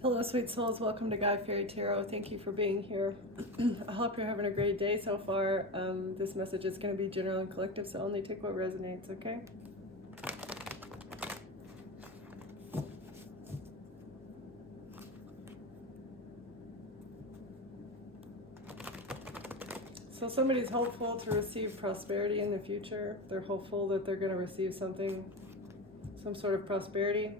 Hello, sweet souls. Welcome to Guy Fairy Tarot. Thank you for being here. I hope you're having a great day so far. This message is going to be general and collective, so only take what resonates, okay? So somebody's hopeful to receive prosperity in the future. They're hopeful that they're going to receive something, some sort of prosperity.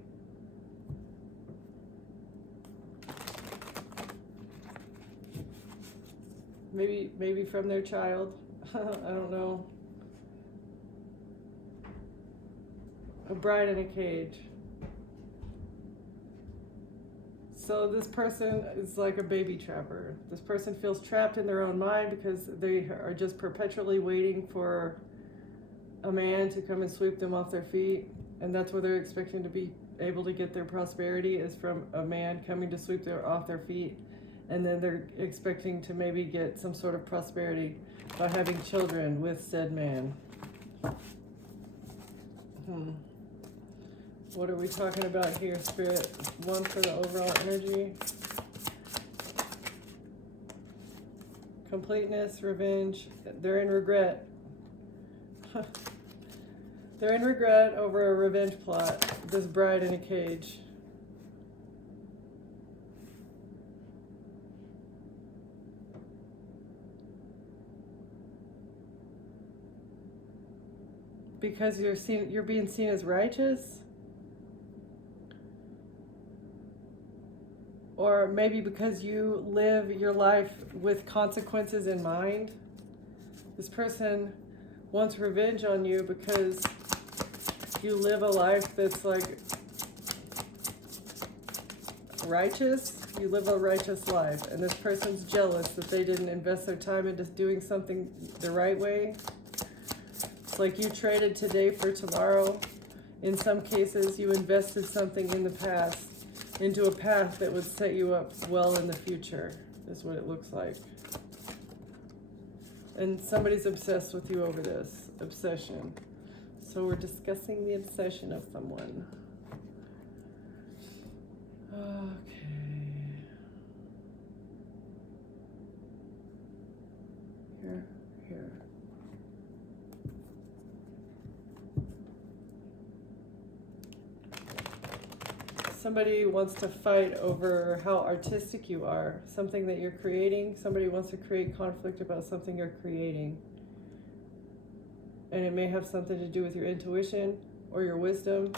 Maybe from their child. I don't know. A bride in a cage. So this person is like a baby trapper. This person feels trapped in their own mind because they are just perpetually waiting for a man to come and sweep them off their feet. And that's where they're expecting to be able to get their prosperity, is from a man coming to sweep them off their feet. And then they're expecting to maybe get some sort of prosperity by having children with said man. What are we talking about here, Spirit? One for the overall energy. Completeness, revenge. They're in regret. They're in regret over a revenge plot. This bride in a cage. Because you're being seen as righteous? Or maybe because you live your life with consequences in mind. This person wants revenge on you because you live a life that's like righteous. You live a righteous life, and this person's jealous that they didn't invest their time into doing something the right way. It's like you traded today for tomorrow. In some cases, you invested something in the past into a path that would set you up well in the future, is what it looks like. And somebody's obsessed with you over this. Obsession. So we're discussing the obsession of someone. Okay. Here. Somebody wants to fight over how artistic you are, something that you're creating. Somebody wants to create conflict about something you're creating. And it may have something to do with your intuition or your wisdom.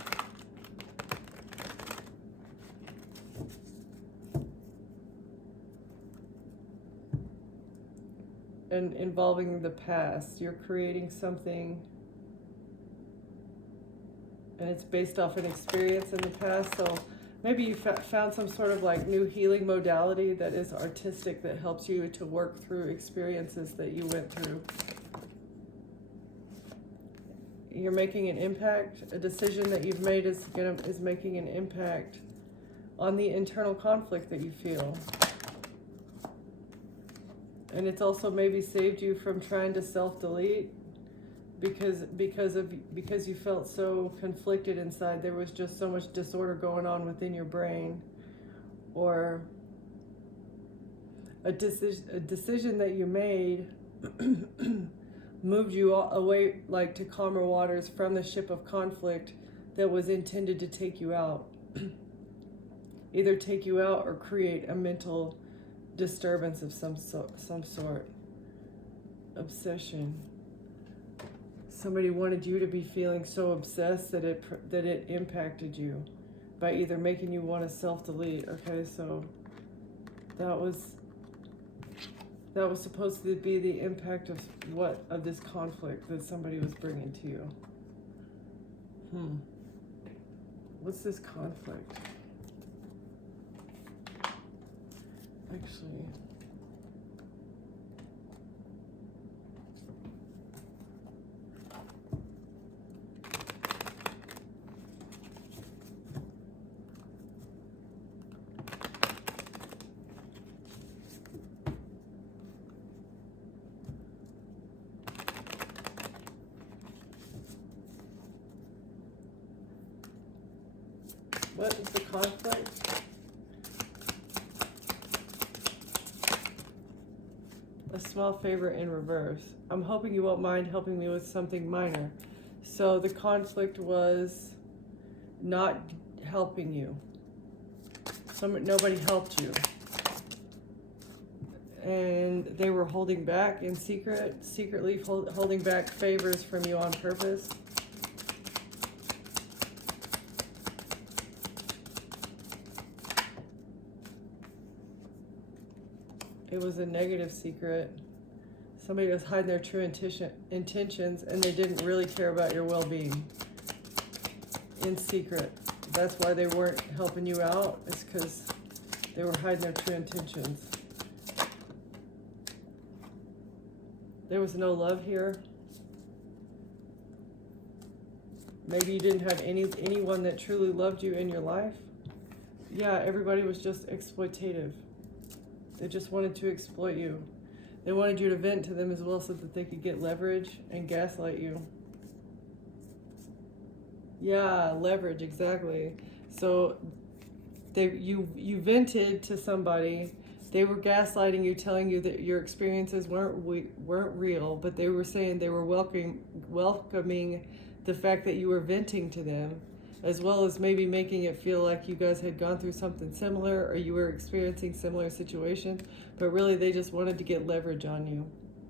And involving the past. You're creating something and it's based off an experience in the past. So maybe you found some sort of like new healing modality that is artistic, that helps you to work through experiences that you went through. You're making an impact. A decision that you've made is making an impact on the internal conflict that you feel. And it's also maybe saved you from trying to self-delete because you felt so conflicted inside. There was just so much disorder going on within your brain, or a decision that you made moved you away, like to calmer waters, from the ship of conflict that was intended to take you out. Either take you out or create a mental disturbance of some sort. Obsession. Somebody wanted you to be feeling so obsessed that it impacted you by either making you want to self-delete. Okay, so that was supposed to be the impact of this conflict that somebody was bringing to you. What's this conflict? Actually, what is the conflict? A small favor in reverse. I'm hoping you won't mind helping me with something minor. So the conflict was not helping you. Nobody helped you. And they were holding back in secretly holding back favors from you on purpose. It was a negative secret. Somebody was hiding their true intentions, and they didn't really care about your well-being in secret. That's why they weren't helping you out. It's because they were hiding their true intentions. There was no love here. Maybe you didn't have anyone that truly loved you in your life. Yeah, everybody was just exploitative. They just wanted to exploit you. They wanted you to vent to them as well so that they could get leverage and gaslight you. Yeah, leverage, exactly. So you vented to somebody. They were gaslighting you, telling you that your experiences weren't real, but they were saying they were welcoming the fact that you were venting to them, as well as maybe making it feel like you guys had gone through something similar or you were experiencing similar situations, but really they just wanted to get leverage on you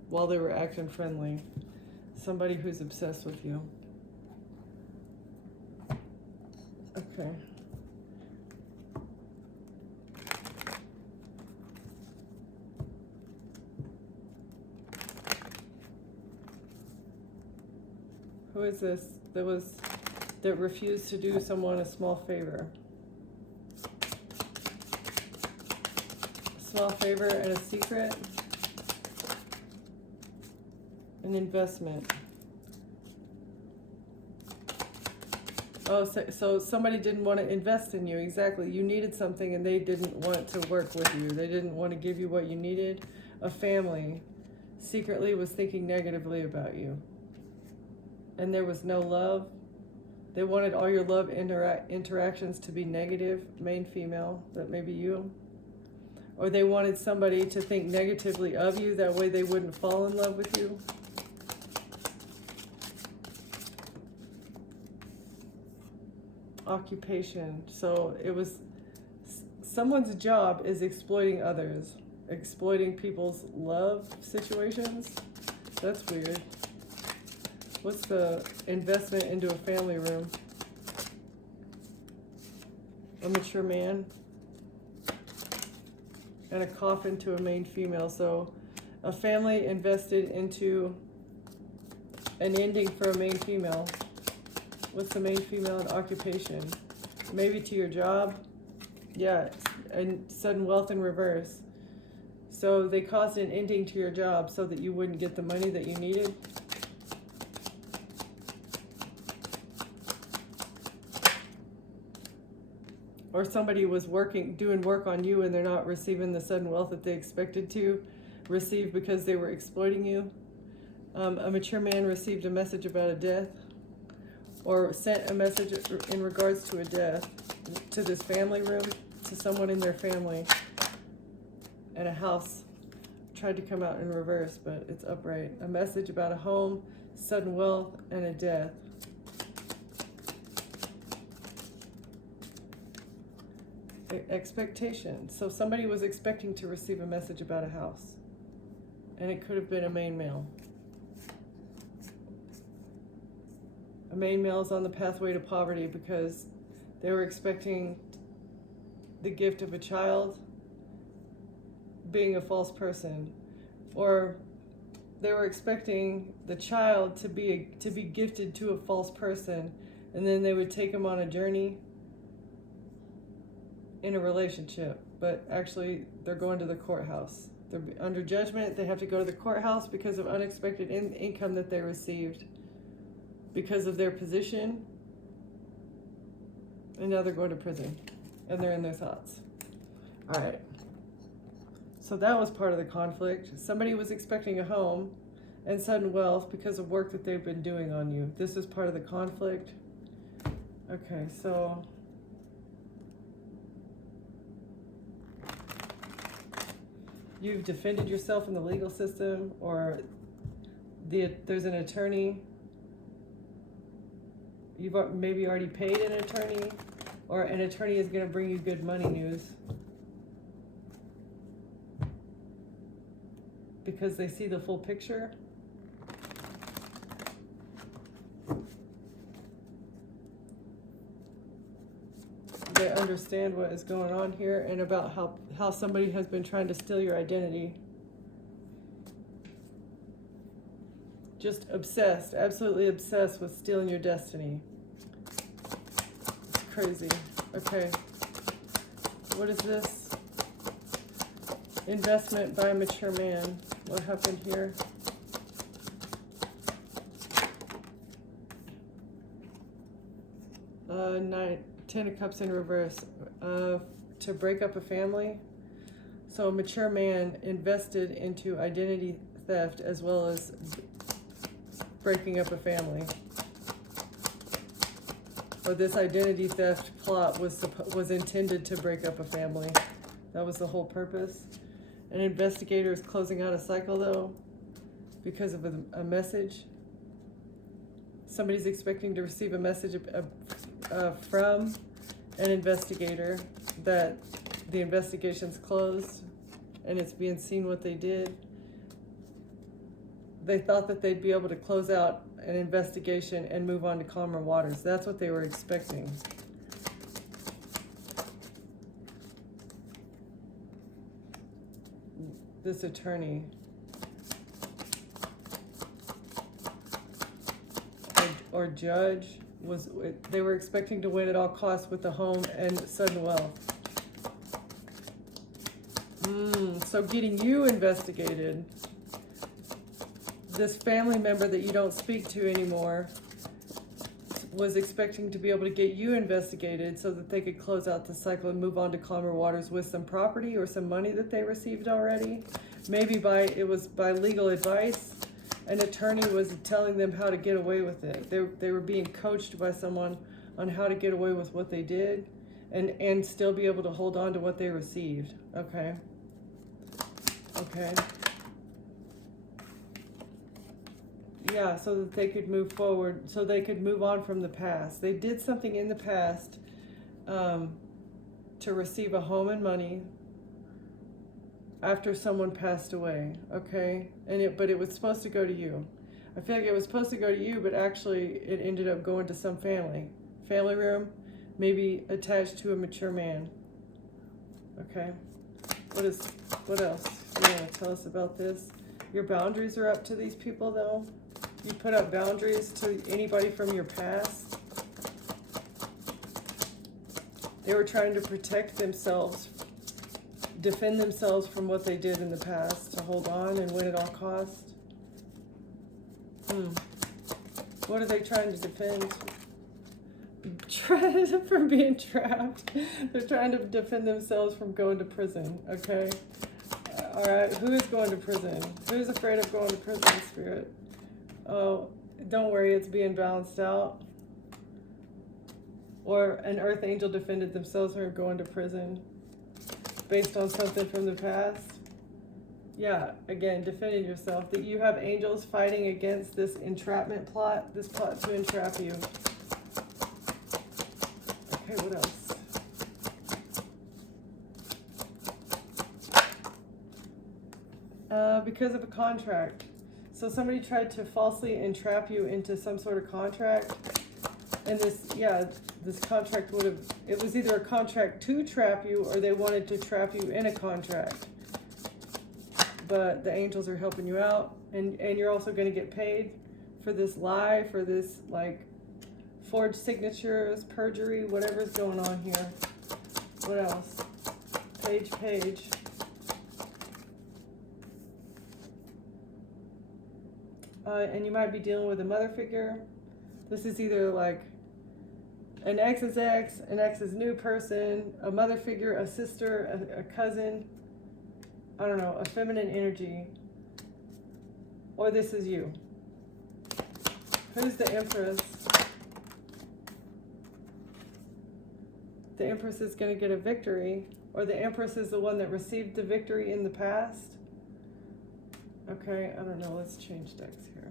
while they were acting friendly. Somebody who's obsessed with you. Okay. Who is this that refused to do someone a small favor? A small favor and a secret? An investment. Oh, so somebody didn't want to invest in you. Exactly. You needed something and they didn't want to work with you. They didn't want to give you what you needed. A family secretly was thinking negatively about you. And there was no love. They wanted all your love interactions to be negative, main female, that may be you. Or they wanted somebody to think negatively of you, that way they wouldn't fall in love with you. Occupation. So it was, someone's job is exploiting others, exploiting people's love situations. That's weird. What's the investment into a family room? A mature man. And a coffin to a main female. So a family invested into an ending for a main female. What's the main female in occupation? Maybe to your job. Yeah, and sudden wealth in reverse. So they caused an ending to your job so that you wouldn't get the money that you needed. Or somebody was doing work on you and they're not receiving the sudden wealth that they expected to receive because they were exploiting you. A mature man received a message about a death, or sent a message in regards to a death to this family room, to someone in their family. And a house tried to come out in reverse, but it's upright. A message about a home, sudden wealth, and a death. Expectation. So somebody was expecting to receive a message about a house, and it could have been a main male. A main male is on the pathway to poverty because they were expecting the gift of a child being a false person, or they were expecting the child to be gifted to a false person, and then they would take him on a journey in a relationship, but actually they're going to the courthouse. They're under judgment. They have to go to the courthouse because of unexpected income that they received because of their position, and now they're going to prison, and they're in their thoughts. All right. So that was part of the conflict. Somebody was expecting a home and sudden wealth because of work that they've been doing on you. This is part of the conflict. Okay, so you've defended yourself in the legal system, or there's an attorney. You've maybe already paid an attorney, or an attorney is going to bring you good money news because they see the full picture. They understand what is going on here and about how somebody has been trying to steal your identity. Just obsessed, absolutely obsessed with stealing your destiny. It's crazy. Okay. What is this? Investment by a mature man. What happened here? Ten of Cups in reverse. To break up a family. So a mature man invested into identity theft as well as breaking up a family. Or this identity theft plot was intended to break up a family. That was the whole purpose. An investigator is closing out a cycle though because of a message. Somebody's expecting to receive a message from an investigator that the investigation's closed and it's being seen what they did. They thought that they'd be able to close out an investigation and move on to calmer waters. That's what they were expecting. This attorney or judge they were expecting to win at all costs with the home and sudden wealth. So getting you investigated. This family member that you don't speak to anymore was expecting to be able to get you investigated so that they could close out the cycle and move on to calmer waters with some property or some money that they received already. Maybe it was by legal advice. An attorney was telling them how to get away with it. They were being coached by someone on how to get away with what they did and still be able to hold on to what they received. Okay. Yeah, so that they could move forward, so they could move on from the past. They did something in the past to receive a home and money after someone passed away, okay? But it was supposed to go to you. I feel like it was supposed to go to you, but actually it ended up going to some family room, maybe attached to a mature man. Okay. What else? You want to tell us about this? Your boundaries are up to these people, though. You put up boundaries to anybody from your past. They were trying to protect themselves, defend themselves from what they did in the past, to hold on and win at all costs. What are they trying to defend? From being trapped. They're trying to defend themselves from going to prison, okay? All right, who is going to prison? Who's afraid of going to prison, Spirit? Oh, don't worry, it's being balanced out. Or an earth angel defended themselves from going to prison based on something from the past. Yeah, again, defending yourself. That you have angels fighting against this entrapment plot, this plot to entrap you. Okay, what else? Because of a contract. So somebody tried to falsely entrap you into some sort of contract. And this contract it was either a contract to trap you or they wanted to trap you in a contract. But the angels are helping you out. And you're also going to get paid for this lie, for this like forged signatures, perjury, whatever's going on here. What else? Page. And you might be dealing with a mother figure. This is either like an ex's ex, an ex's new person, a mother figure, a sister, a cousin, I don't know, a feminine energy. Or this is you. Who's the Empress? the Empress is going to get a victory, or the Empress is the one that received the victory in the past. Okay, I don't know. Let's change decks here.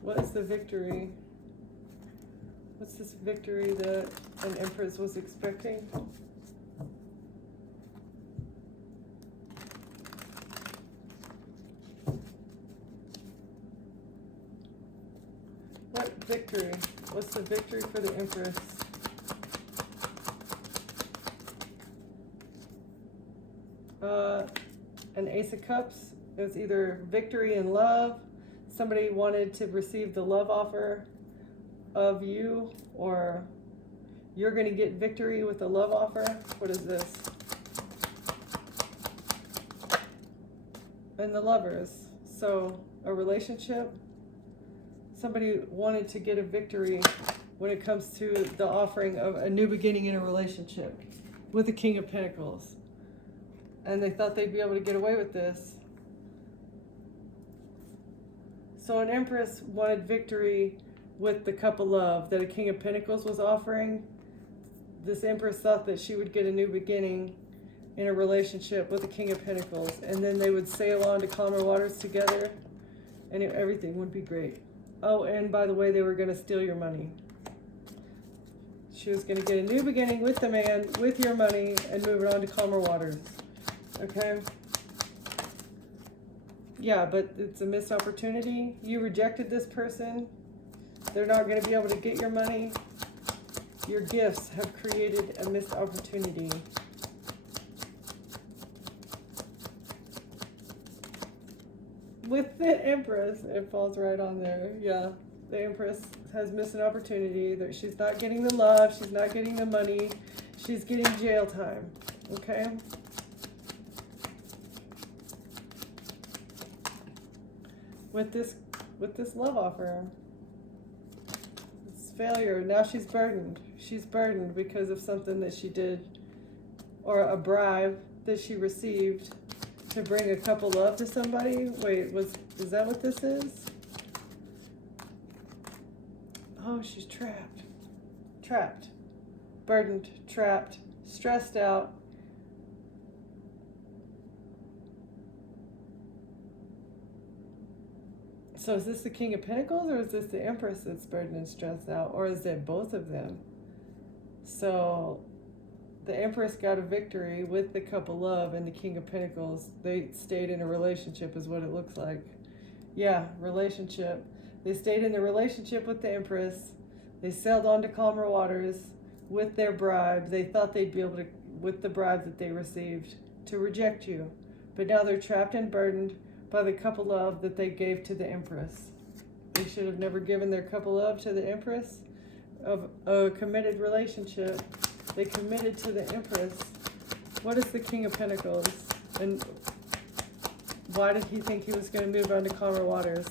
What is the victory? What's this victory that an Empress was expecting? What victory? What's the victory for the Empress? An Ace of Cups. It was either victory in love. Somebody wanted to receive the love offer of you, or you're going to get victory with the love offer. What is this? And the Lovers. So a relationship. Somebody wanted to get a victory when it comes to the offering of a new beginning in a relationship with the King of Pentacles. And they thought they'd be able to get away with this. So an Empress wanted victory with the Cup of Love that a King of Pentacles was offering. This Empress thought that she would get a new beginning in a relationship with the King of Pentacles. And then they would sail on to calmer waters together, and everything would be great. Oh, and by the way, they were going to steal your money. She was going to get a new beginning with the man, with your money, and move it on to calmer waters. Okay? Yeah, but it's a missed opportunity. You rejected this person. They're not going to be able to get your money. Your gifts have created a missed opportunity. With the Empress, it falls right on there. Yeah, the Empress has missed an opportunity. That she's not getting the love. She's not getting the money. She's getting jail time. Okay? With this love offer. It's failure. Now she's burdened. She's burdened because of something that she did, or a bribe that she received to bring a cup of love to somebody. Wait, is that what this is? Oh, she's trapped. Trapped. Burdened, trapped, stressed out. So is this the King of Pentacles, or is this the Empress that's burdened and stressed out? Or is it both of them? So the Empress got a victory with the Cup of Love, and the King of Pentacles, they stayed in a relationship is what it looks like. Yeah, relationship. They stayed in the relationship with the Empress. They sailed on to calmer waters with their bribe. They thought they'd be able to, with the bribe that they received, to reject you. But now they're trapped and burdened by the Cup of Love that they gave to the Empress. They should have never given their Cup of Love to the Empress of a committed relationship. They committed to the Empress. What is the King of Pentacles? And why did he think he was going to move on to calmer waters?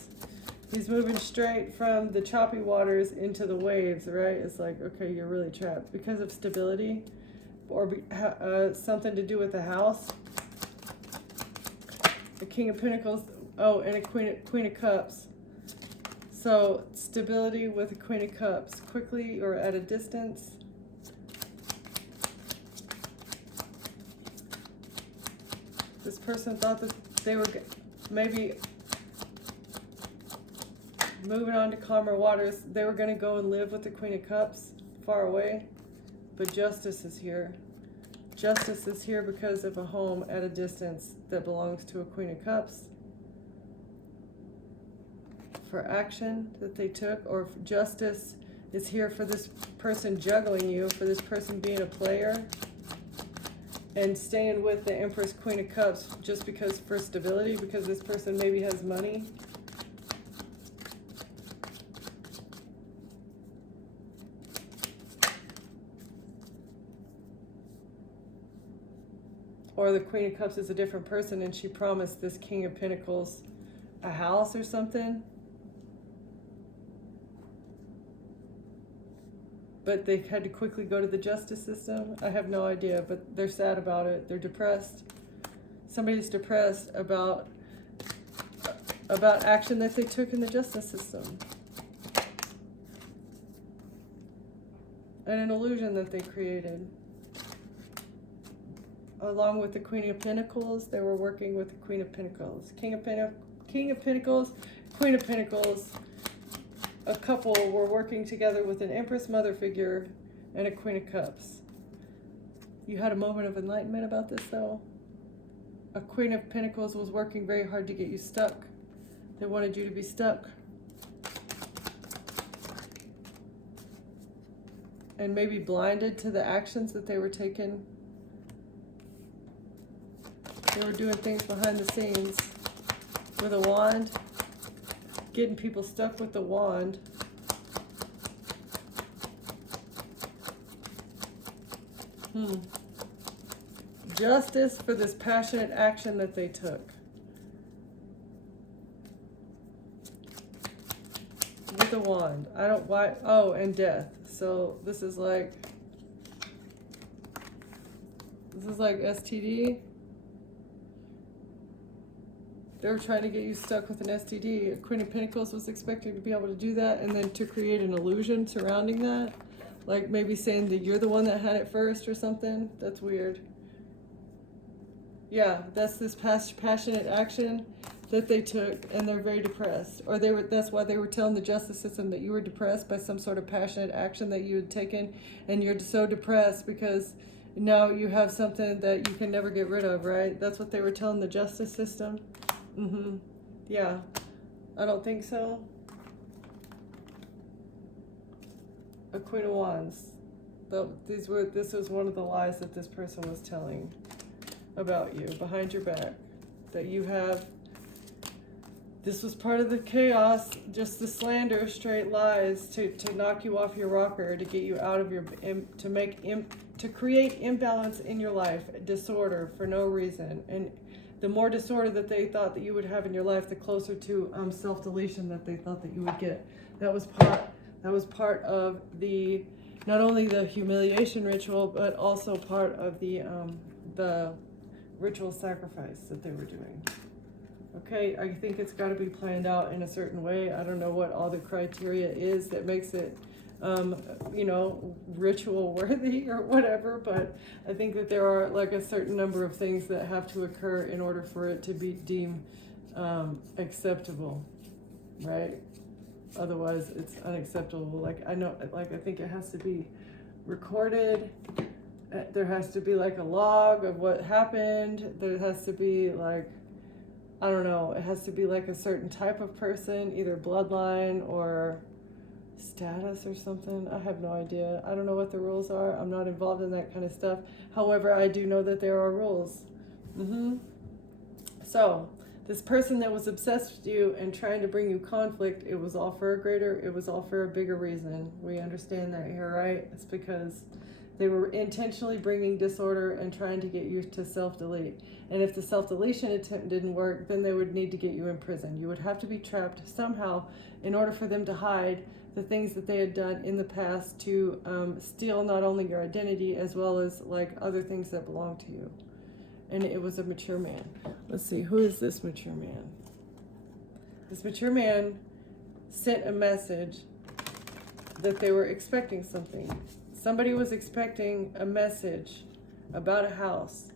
He's moving straight from the choppy waters into the waves, right? It's like, okay, you're really trapped because of stability, or something to do with the house. The King of Pentacles, oh, and a Queen of Cups. So stability with a Queen of Cups, quickly or at a distance. This person thought that they were maybe moving on to calmer waters. They were going to go and live with the Queen of Cups far away, but justice is here. Justice is here because of a home at a distance that belongs to a Queen of Cups. For action that they took, or justice is here for this person juggling you, for this person being a player and staying with the Empress Queen of Cups just because for stability, because this person maybe has money. Or the Queen of Cups is a different person and she promised this King of Pentacles a house or something. but they had to quickly go to the justice system. I have no idea, but they're sad about it. They're depressed. Somebody's depressed about action that they took in the justice system. And an illusion that they created. Along with the Queen of Pentacles, they were working with the Queen of Pentacles. King of Pentacles, Queen of Pentacles. A couple were working together with an Empress Mother figure and a Queen of Cups. You had a moment of enlightenment about this, though. A Queen of Pentacles was working very hard to get you stuck. They wanted you to be stuck. And maybe blinded to the actions that they were taking. They were doing things behind the scenes with a wand, getting people stuck with the wand. Justice for this passionate action that they took. With a wand. I don't, why, oh, and death. So this is like STD. They were trying to get you stuck with an STD. A Queen of Pentacles was expecting to be able to do that, and then to create an illusion surrounding that. Like maybe saying that you're the one that had it first or something. That's weird. Yeah, that's this passionate action that they took, and they're very depressed. Or that's why they were telling the justice system that you were depressed by some sort of passionate action that you had taken, and you're so depressed because now you have something that you can never get rid of, right? That's what they were telling the justice system. Yeah, I don't think so. A Queen of Wands. This was one of the lies that this person was telling about you behind your back. That you have, this was part of the chaos, just the slander, straight lies to knock you off your rocker, to get you out of your, to create imbalance in your life, disorder for no reason. And the more disorder that they thought that you would have in your life, the closer to self-deletion that they thought that you would get. That was part of the, not only the humiliation ritual, but also part of the ritual sacrifice that they were doing. Okay, I think it's got to be planned out in a certain way. I don't know what all the criteria is that makes it, ritual worthy or whatever, but I think that there are like a certain number of things that have to occur in order for it to be deemed acceptable, right? Otherwise, it's unacceptable. I think it has to be recorded. There has to be like a log of what happened. There has to be like, I don't know, it has to be like a certain type of person, either bloodline or status or something. I have no idea. I don't know what the rules are. I'm not involved in that kind of stuff. However, I do know that there are rules. So, this person that was obsessed with you and trying to bring you conflict, it was all for a bigger reason. We understand that here, right? It's because they were intentionally bringing disorder and trying to get you to self-delete. And if the self-deletion attempt didn't work, then they would need to get you in prison. You would have to be trapped somehow in order for them to hide the things that they had done in the past to steal not only your identity as well as like other things that belong to you. And it was a mature man. Let's see, who is this mature man? This mature man sent a message that they were expecting something. Somebody was expecting a message about a house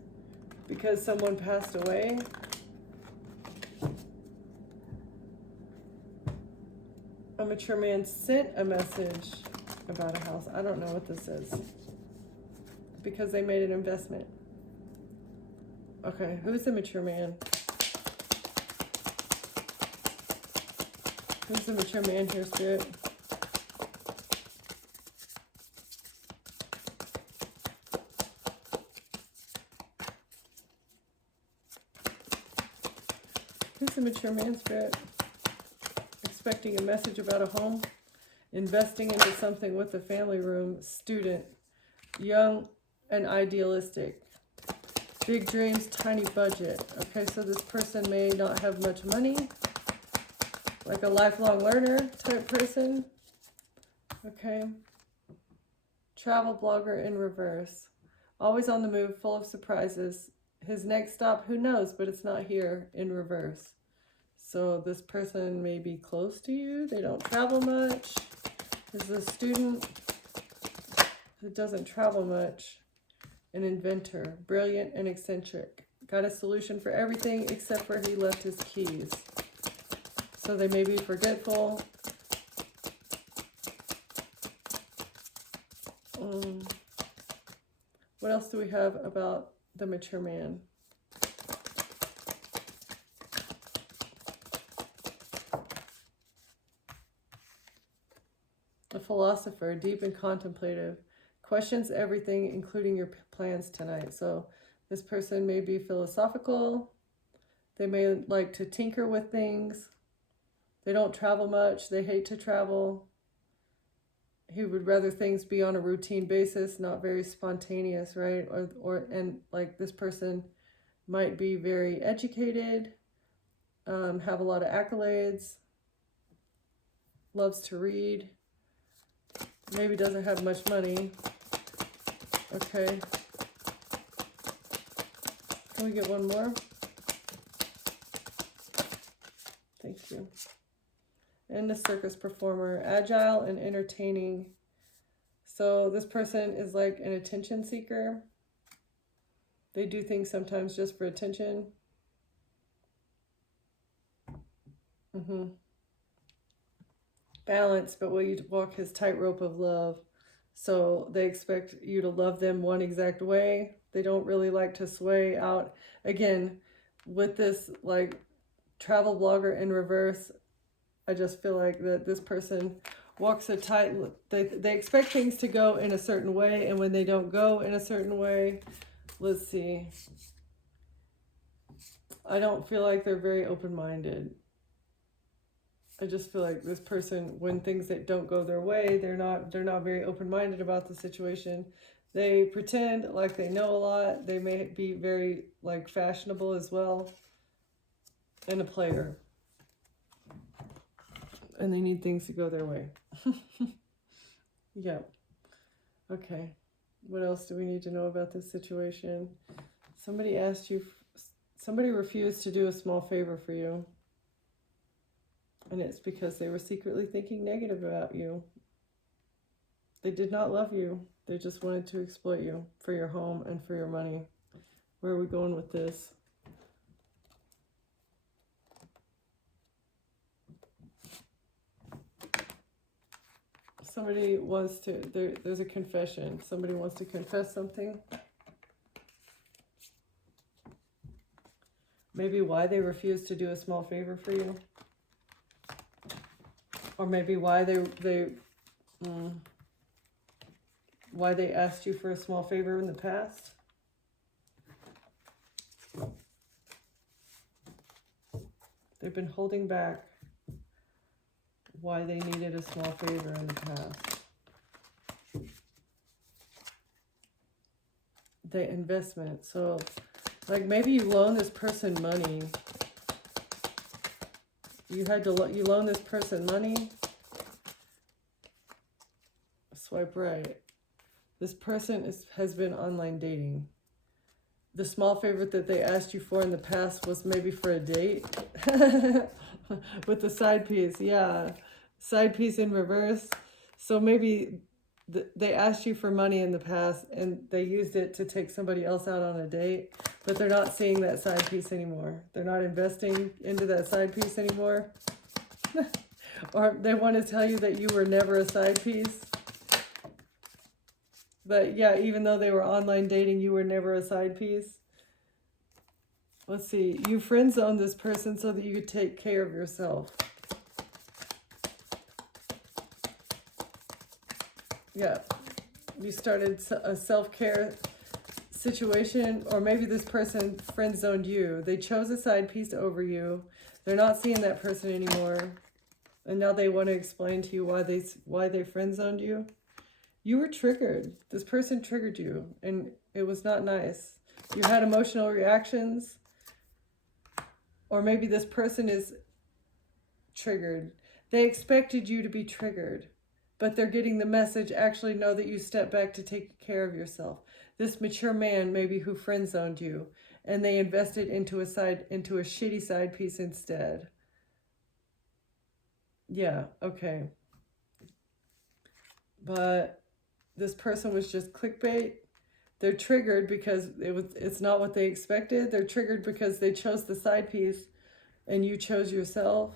because someone passed away. A mature man sent a message about a house. I don't know what this is. Because they made an investment. Okay, who's the mature man? Who's the mature man here, Spirit? Who's the mature man, Spirit? Expecting a message about a home, investing into something with a family room, student, young and idealistic, big dreams, tiny budget. Okay, so this person may not have much money, like a lifelong learner type person. Okay. Travel blogger in reverse. Always on the move, full of surprises. His next stop, who knows, but it's not here, in reverse. So this person may be close to you. They don't travel much. This is a student who doesn't travel much. An inventor, brilliant and eccentric. Got a solution for everything except where he left his keys. So they may be forgetful. What else do we have about the mature man? A philosopher, deep and contemplative. Questions everything, including your plans tonight. So this person may be philosophical. They may like to tinker with things. They don't travel much. They hate to travel. He would rather things be on a routine basis, not very spontaneous, right? And like this person might be very educated, have a lot of accolades, loves to read, maybe doesn't have much money. Okay. Can we get one more? Thank you. And the circus performer, agile and entertaining. So this person is like an attention seeker. They do things sometimes just for attention. Balance, but will you walk his tightrope of love? So they expect you to love them one exact way. They don't really like to sway out. Again, with this like travel blogger in reverse, I just feel like that this person walks a tight, they expect things to go in a certain way, and when they don't go in a certain way, let's see. I don't feel like they're very open-minded. I just feel like this person, when things that don't go their way, they're not very open-minded about the situation. They pretend like they know a lot. They may be very like fashionable as well, and a player. And they need things to go their way. Yeah. Okay. What else do we need to know about this situation? Somebody asked you, somebody refused to do a small favor for you. And it's because they were secretly thinking negative about you. They did not love you. They just wanted to exploit you for your home and for your money. Where are we going with this? Somebody wants to, there's a confession. Somebody wants to confess something. Maybe why they refused to do a small favor for you. Or maybe why why they asked you for a small favor in the past. They've been holding back why they needed a small favor in the past. The investment. So, like maybe you loan this person money. You loan this person money. Swipe right. This person has been online dating. The small favor that they asked you for in the past was maybe for a date. With the side piece, yeah. Side piece in reverse. So maybe they asked you for money in the past and they used it to take somebody else out on a date, but they're not seeing that side piece anymore. They're not investing into that side piece anymore. Or they want to tell you that you were never a side piece. But yeah, even though they were online dating, you were never a side piece. Let's see. You friend zoned this person so that you could take care of yourself. Yeah. You started a self-care situation, or maybe this person friend zoned you. They chose a side piece over you. They're not seeing that person anymore. And now they want to explain to you why they friend zoned you. You were triggered. This person triggered you, and it was not nice. You had emotional reactions, or maybe this person is triggered. They expected you to be triggered. but they're getting the message, actually know that you step back to take care of yourself. This mature man maybe who friend zoned you, and they invested into a shitty side piece instead. Yeah, okay. But this person was just clickbait. They're triggered because it's not what they expected. They're triggered because they chose the side piece and you chose yourself.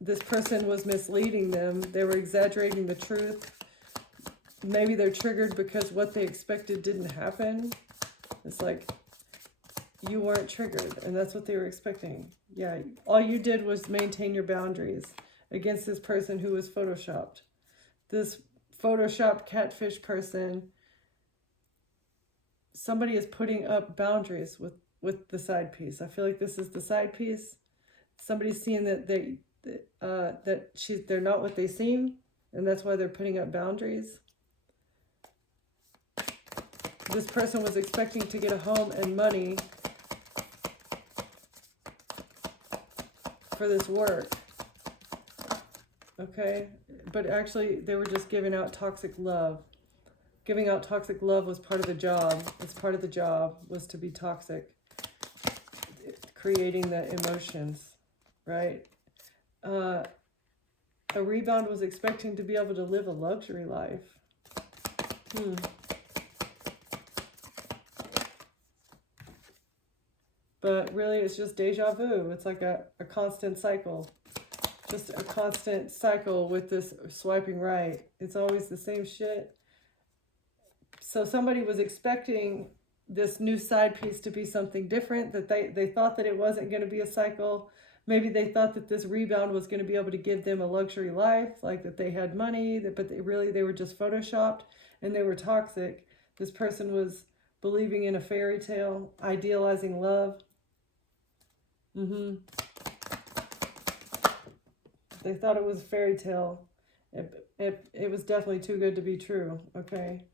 This person was misleading them. They were exaggerating the truth. Maybe they're triggered because what they expected didn't happen. It's like you weren't triggered, and that's what they were expecting. Yeah, all you did was maintain your boundaries against this person who was photoshopped. This photoshopped catfish person, somebody is putting up boundaries with the side piece. I feel like this is the side piece. Somebody's seeing that they're not what they seem, and that's why they're putting up boundaries. This person was expecting to get a home and money for this work. Okay? But actually, they were just giving out toxic love. Giving out toxic love was part of the job. It's part of the job was to be toxic. Creating the emotions, right? A rebound was expecting to be able to live a luxury life. But really, it's just deja vu. It's like a constant cycle. Just a constant cycle with this swiping right. It's always the same shit. So somebody was expecting this new side piece to be something different, that they thought that it wasn't going to be a cycle. Maybe they thought that this rebound was going to be able to give them a luxury life, like that they had money, but they were just photoshopped and they were toxic. This person was believing in a fairy tale, idealizing love. They thought it was a fairy tale. It was definitely too good to be true, okay?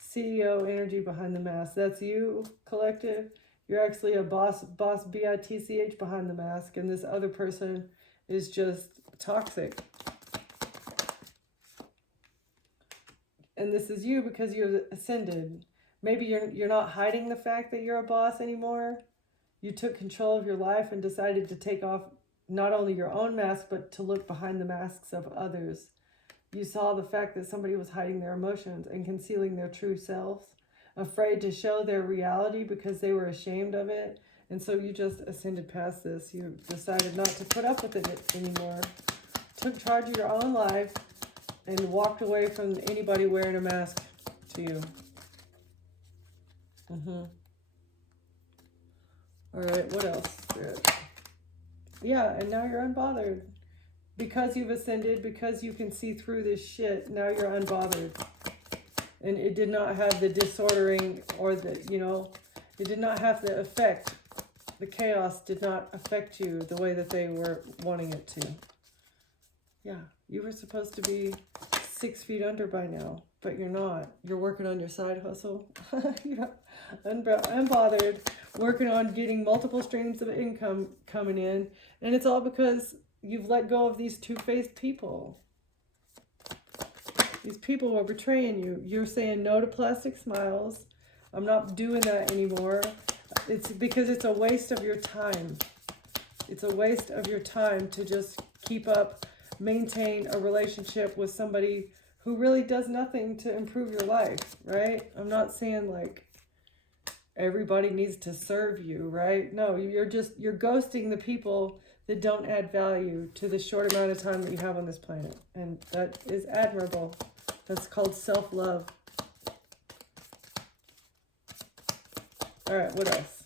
CEO energy behind the mask. That's you, collective. You're actually a boss B-I-T-C-H behind the mask, and this other person is just toxic. And this is you because you've ascended. Maybe you're not hiding the fact that you're a boss anymore. You took control of your life and decided to take off not only your own mask, but to look behind the masks of others. You saw the fact that somebody was hiding their emotions and concealing their true selves, afraid to show their reality because they were ashamed of it. And so you just ascended past this. You decided not to put up with it anymore. Took charge of your own life and walked away from anybody wearing a mask to you. All right, what else? Yeah, and now you're unbothered. Because you've ascended, because you can see through this shit, now you're unbothered. And it did not have the disordering or the, it did not have the effect. The chaos did not affect you the way that they were wanting it to. Yeah, you were supposed to be 6 feet under by now, but you're not. You're working on your side hustle. You're unbothered, working on getting multiple streams of income coming in. And it's all because you've let go of these two-faced people. These people are betraying you. You're saying no to plastic smiles. I'm not doing that anymore. It's because it's a waste of your time. It's a waste of your time to just keep up, maintain a relationship with somebody who really does nothing to improve your life, right? I'm not saying like everybody needs to serve you, right? No, you're ghosting the people that don't add value to the short amount of time that you have on this planet. And that is admirable. That's called self-love. All right, what else?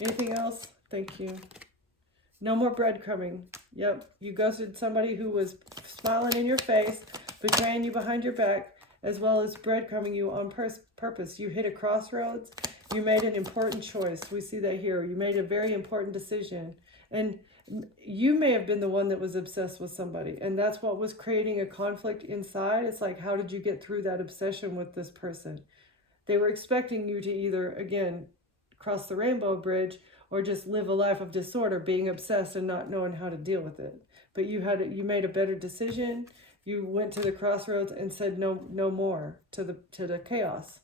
Anything else? Thank you. No more breadcrumbing. Yep, you ghosted somebody who was smiling in your face, betraying you behind your back, as well as breadcrumbing you on purpose. You hit a crossroads. You made an important choice. We see that here. You made a very important decision. And you may have been the one that was obsessed with somebody, and that's what was creating a conflict inside. It's like, how did you get through that obsession with this person? They were expecting you to either, again, cross the rainbow bridge, or just live a life of disorder, being obsessed and not knowing how to deal with it. But you made a better decision. You went to the crossroads and said no more to the chaos.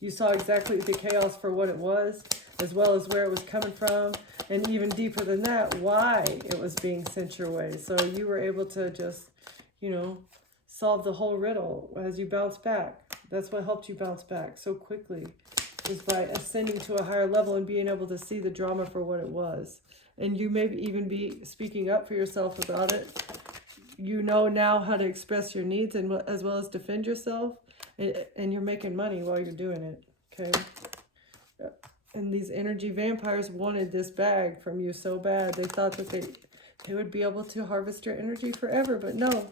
You saw exactly the chaos for what it was, as well as where it was coming from, and even deeper than that, why it was being sent your way. So you were able to just, solve the whole riddle as you bounce back. That's what helped you bounce back so quickly, is by ascending to a higher level and being able to see the drama for what it was. And you may even be speaking up for yourself about it. You know now how to express your needs and as well as defend yourself. And you're making money while you're doing it, okay? And these energy vampires wanted this bag from you so bad. They thought that they would be able to harvest your energy forever. But no,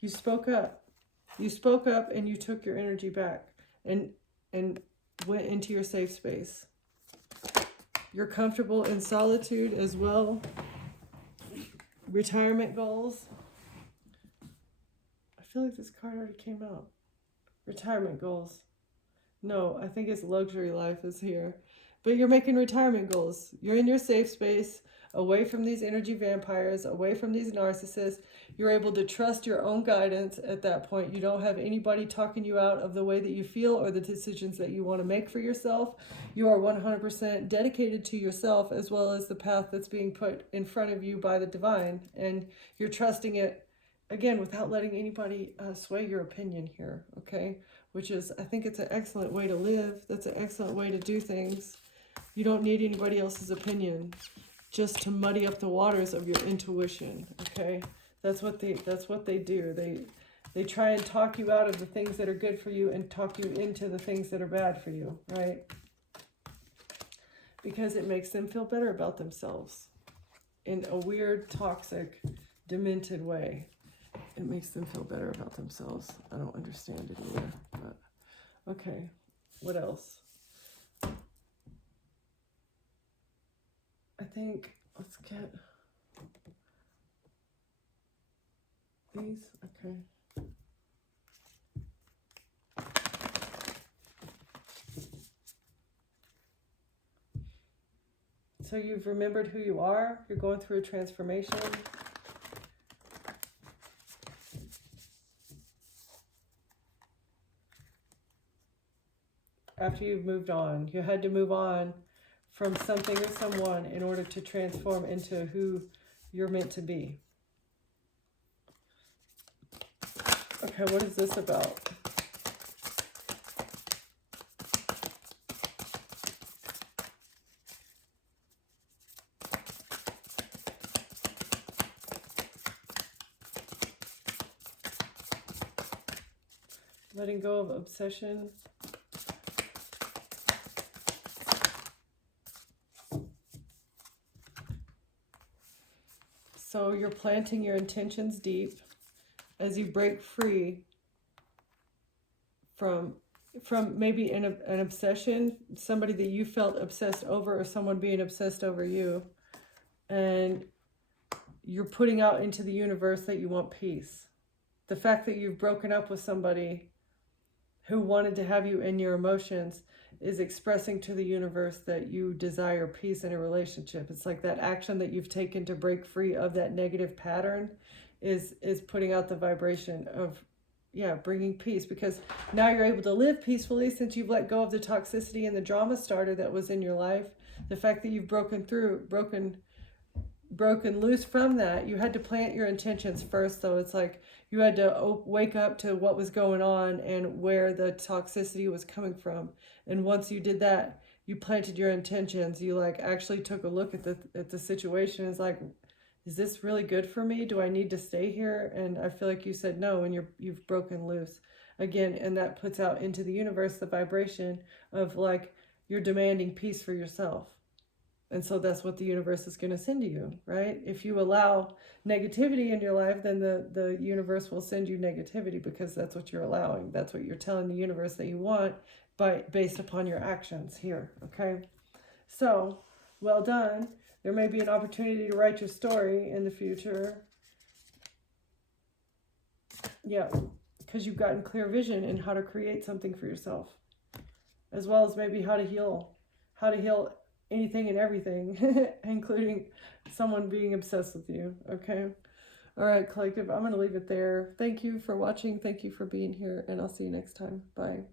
you spoke up. You spoke up and you took your energy back and went into your safe space. You're comfortable in solitude as well. Retirement goals. I feel like this card already came out. Retirement goals. No, I think it's luxury life is here. But you're making retirement goals. You're in your safe space, away from these energy vampires, away from these narcissists. You're able to trust your own guidance at that point. You don't have anybody talking you out of the way that you feel or the decisions that you want to make for yourself. You are 100% dedicated to yourself as well as the path that's being put in front of you by the divine. And you're trusting it, again, without letting anybody sway your opinion here, okay? Which is, I think it's an excellent way to live. That's an excellent way to do things. You don't need anybody else's opinion just to muddy up the waters of your intuition, okay? That's what they do. They try and talk you out of the things that are good for you and talk you into the things that are bad for you, right? Because it makes them feel better about themselves in a weird, toxic, demented way. It makes them feel better about themselves. I don't understand it either, but okay. What else? I think let's get these. Okay. So you've remembered who you are. You're going through a transformation. After you've moved on, you had to move on from something or someone in order to transform into who you're meant to be. Okay, what is this about? Letting go of obsession. So you're planting your intentions deep as you break free from maybe an obsession, somebody that you felt obsessed over or someone being obsessed over you. And you're putting out into the universe that you want peace. The fact that you've broken up with somebody who wanted to have you in your emotions is expressing to the universe that you desire peace in a relationship. It's like that action that you've taken to break free of that negative pattern is putting out the vibration of, bringing peace, because now you're able to live peacefully since you've let go of the toxicity and the drama starter that was in your life. The fact that you've broken loose from that. You had to plant your intentions first, though. It's like you had to wake up to what was going on and where the toxicity was coming from. And once you did that, you planted your intentions. You actually took a look at the situation. It's like, is this really good for me? Do I need to stay here? And I feel like you said no, and you've broken loose again. And that puts out into the universe the vibration of you're demanding peace for yourself. And so that's what the universe is going to send to you, right? If you allow negativity in your life, then the universe will send you negativity, because that's what you're allowing. That's what you're telling the universe that you want based upon your actions here, okay? So, well done. There may be an opportunity to write your story in the future. Yeah, because you've gotten clear vision in how to create something for yourself, as well as maybe how to heal anything and everything, including someone being obsessed with you, okay? All right, collective, I'm going to leave it there. Thank you for watching. Thank you for being here, and I'll see you next time. Bye.